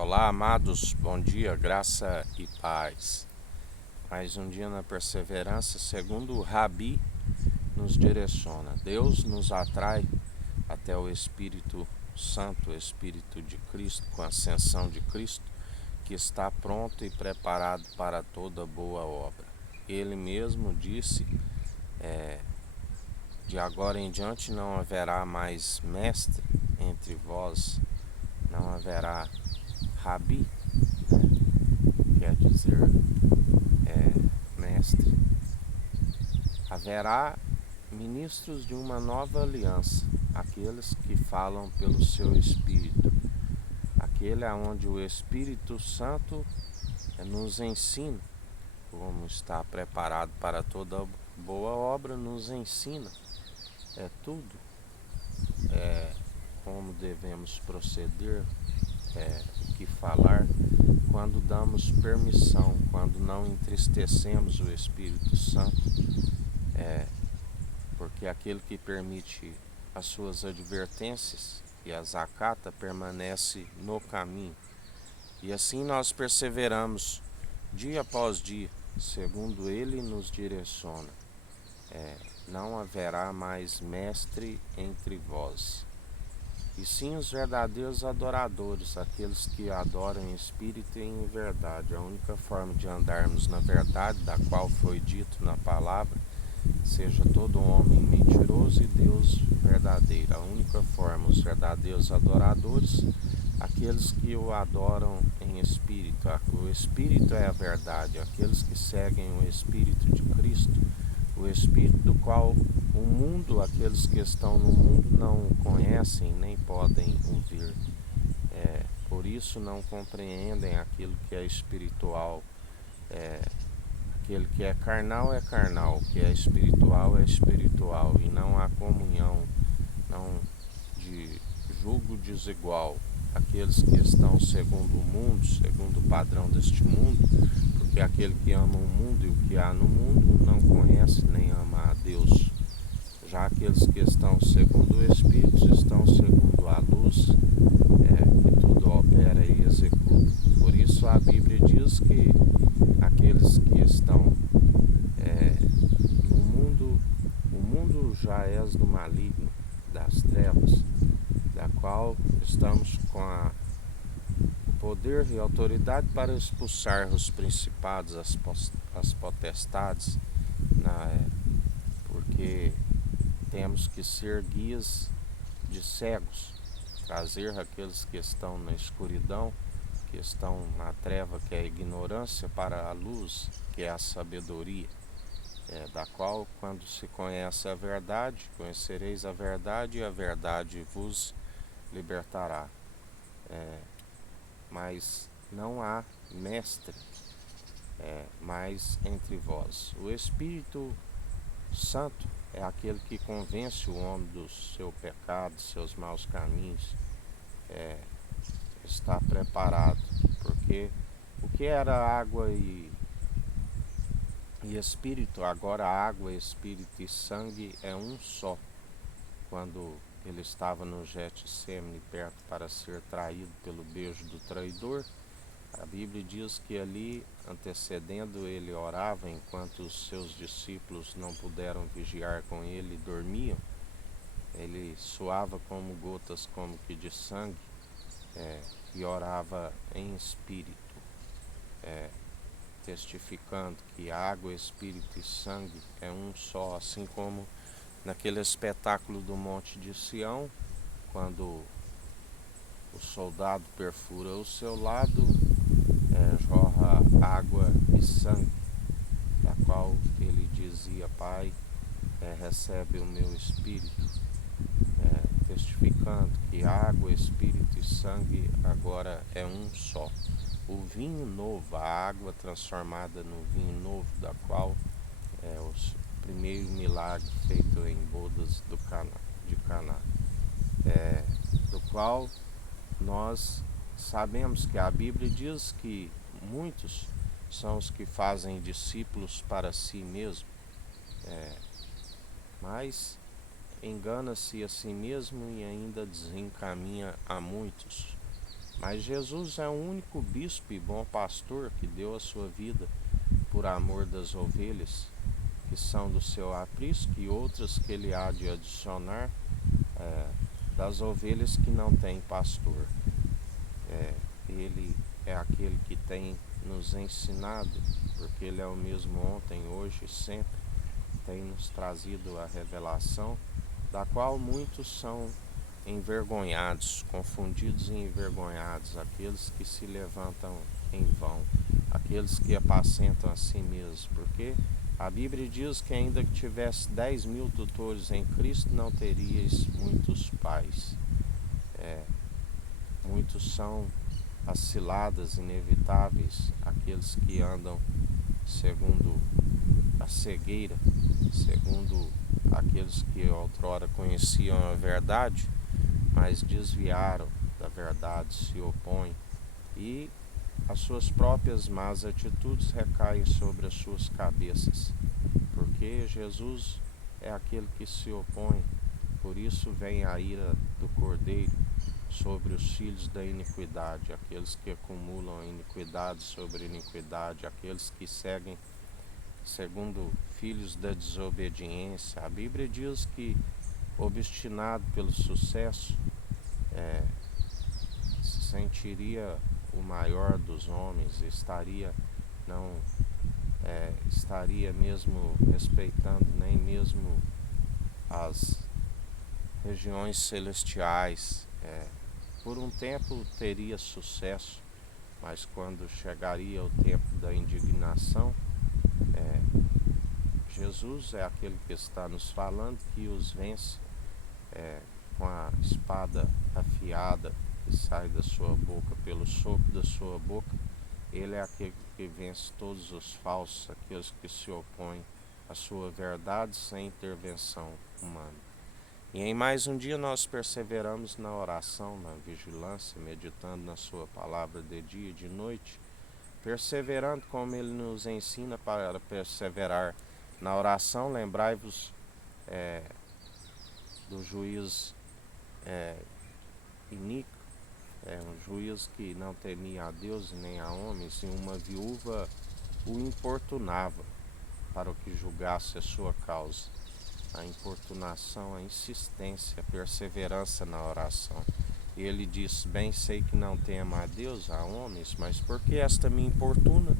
Olá, amados, bom dia, graça e paz. Mais um dia na perseverança, segundo o Rabi nos direciona. Deus nos atrai até o Espírito Santo, o Espírito de Cristo, com a ascensão de Cristo, que está pronto e preparado para toda boa obra. Ele mesmo disse, de agora em diante não haverá mais mestre entre vós, não haverá Rabi, quer dizer mestre. Haverá ministros de uma nova aliança, aqueles que falam pelo seu Espírito, aquele aonde o Espírito Santo nos ensina como está preparado para toda boa obra, nos ensina tudo, como devemos proceder, o que falar, quando damos permissão, quando não entristecemos o Espírito Santo, porque aquele que permite as suas advertências e as acata permanece no caminho. E assim nós perseveramos dia após dia, segundo ele nos direciona. Não haverá mais mestre entre vós, e sim os verdadeiros adoradores, aqueles que adoram em espírito e em verdade. A única forma de andarmos na verdade, da qual foi dito na palavra, seja todo homem mentiroso e Deus verdadeiro. A única forma, os verdadeiros adoradores, aqueles que o adoram em espírito. O Espírito é a verdade, aqueles que seguem o Espírito de Cristo, o Espírito do qual o mundo, aqueles que estão no mundo não conhecem nem podem ouvir. Por isso não compreendem aquilo que é espiritual. Aquele que é carnal, o que é espiritual, e não há comunhão, não de julgo desigual. Aqueles que estão segundo o mundo, segundo o padrão deste mundo, porque aquele que ama o mundo e o que há no mundo não conhece nem ama a Deus. Já aqueles que estão segundo o Espírito estão segundo a luz, que tudo opera e executa. Por isso a Bíblia diz que aqueles que estão no mundo, o mundo já é do maligno, das trevas, da qual estamos com o poder e autoridade para expulsar os principados, as potestades, porque temos que ser guias de cegos, trazer aqueles que estão na escuridão, que estão na treva, que é a ignorância, para a luz, que é a sabedoria, da qual, quando se conhece a verdade, conhecereis a verdade e a verdade vos libertará. Mas não há mestre mais entre vós. O Espírito Santo é aquele que convence o homem do seu pecado, dos seus maus caminhos, está preparado, porque o que era água e espírito, agora água, espírito e sangue é um só. Quando ele estava no Getsemane perto para ser traído pelo beijo do traidor, a Bíblia diz que ali, antecedendo, ele orava enquanto os seus discípulos não puderam vigiar com ele e dormiam. Ele suava como gotas como que de sangue, e orava em espírito, testificando que água, espírito e sangue é um só, assim como naquele espetáculo do Monte de Sião, quando o soldado perfura o seu lado, jorra água e sangue, da qual ele dizia: Pai, recebe o meu espírito, testificando que água, espírito e sangue agora é um só. O vinho novo, a água transformada no vinho novo, da qual é o primeiro milagre feito em bodas de Caná, do qual nós sabemos que a Bíblia diz que muitos são os que fazem discípulos para si mesmo, mas engana-se a si mesmo e ainda desencaminha a muitos. Mas Jesus é o único bispo e bom pastor que deu a sua vida por amor das ovelhas, que são do seu aprisco, e outras que ele há de adicionar, das ovelhas que não têm pastor. Ele é aquele que tem nos ensinado, porque ele é o mesmo ontem, hoje e sempre, tem nos trazido a revelação, da qual muitos são envergonhados, confundidos e envergonhados, aqueles que se levantam em vão, aqueles que apacentam a si mesmos, porque a Bíblia diz que ainda que tivesse 10.000 tutores em Cristo, não terias muitos pais. Muitos são as ciladas inevitáveis, aqueles que andam segundo a cegueira, segundo aqueles que outrora conheciam a verdade, mas desviaram da verdade, se opõem, e as suas próprias más atitudes recaem sobre as suas cabeças, porque Jesus é aquele que se opõe. Por isso vem a ira do Cordeiro sobre os filhos da iniquidade, aqueles que acumulam iniquidade sobre iniquidade, aqueles que seguem segundo filhos da desobediência. A Bíblia diz que, obstinado pelo sucesso, se sentiria o maior dos homens, não estaria mesmo respeitando nem mesmo as regiões celestiais. Por um tempo teria sucesso, mas quando chegaria o tempo da indignação, Jesus é aquele que está nos falando que os vence com a espada afiada que sai da sua boca, pelo sopro da sua boca. Ele é aquele que vence todos os falsos, aqueles que se opõem à sua verdade sem intervenção humana. E em mais um dia nós perseveramos na oração, na vigilância, meditando na sua palavra de dia e de noite, perseverando como ele nos ensina para perseverar na oração. Lembrai-vos do juiz iníquo, um juiz que não temia a Deus nem a homens, e uma viúva o importunava para que julgasse a sua causa. A importunação, a insistência, a perseverança na oração. E ele disse: bem sei que não tema a Deus, a homens, mas porque esta me importuna,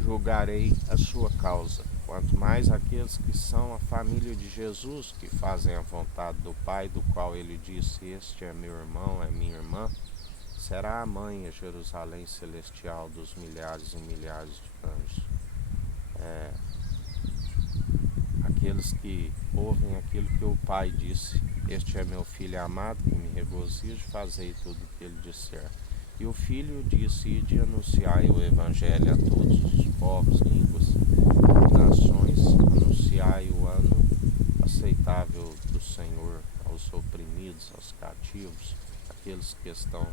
julgarei a sua causa. Quanto mais aqueles que são a família de Jesus, que fazem a vontade do Pai, do qual ele disse: este é meu irmão, é minha irmã, será a mãe, a Jerusalém celestial dos milhares e milhares de anjos. Aqueles que ouvem aquilo que o Pai disse: este é meu filho amado, que me regozijo, fazei tudo o que ele disser. E o Filho disse: ide e anunciai o Evangelho a todos os povos, línguas e nações, anunciai o ano aceitável do Senhor aos oprimidos, aos cativos, aqueles que estão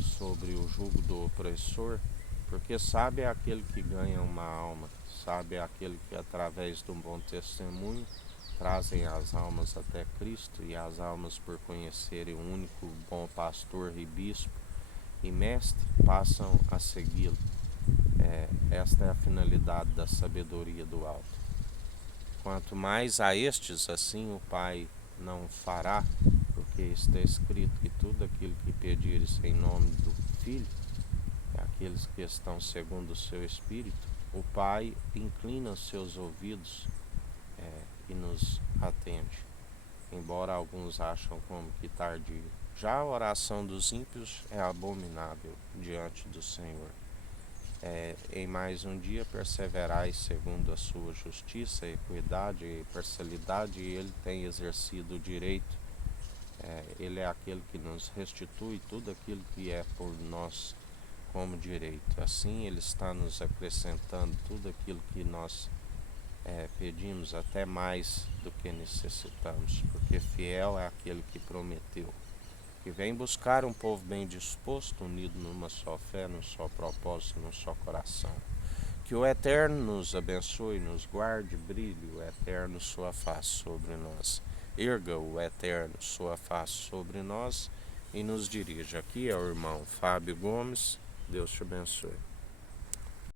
sobre o jugo do opressor, porque sabe é aquele que ganha uma alma, sabe é aquele que através de um bom testemunho trazem as almas até Cristo, e as almas, por conhecerem o único bom pastor e bispo e mestre, passam a segui-lo. Esta é a finalidade da sabedoria do alto. Quanto mais a estes, assim o Pai não fará, porque está escrito que tudo aquilo que pedires em nome do Filho, aqueles que estão segundo o seu Espírito, o Pai inclina os seus ouvidos e nos atende, embora alguns acham como que tardio. Já a oração dos ímpios é abominável diante do Senhor. Em mais um dia perseverai segundo a sua justiça, equidade e parcialidade, e ele tem exercido o direito. Ele é aquele que nos restitui tudo aquilo que é por nós como direito. Assim ele está nos acrescentando tudo aquilo que nós pedimos, até mais do que necessitamos, porque fiel é aquele que prometeu, que vem buscar um povo bem disposto, unido numa só fé, num só propósito, num só coração. Que o Eterno nos abençoe, nos guarde, brilhe o Eterno sua face sobre nós. Erga o Eterno sua face sobre nós e nos dirija. Aqui é o irmão Fábio Gomes. Deus te abençoe.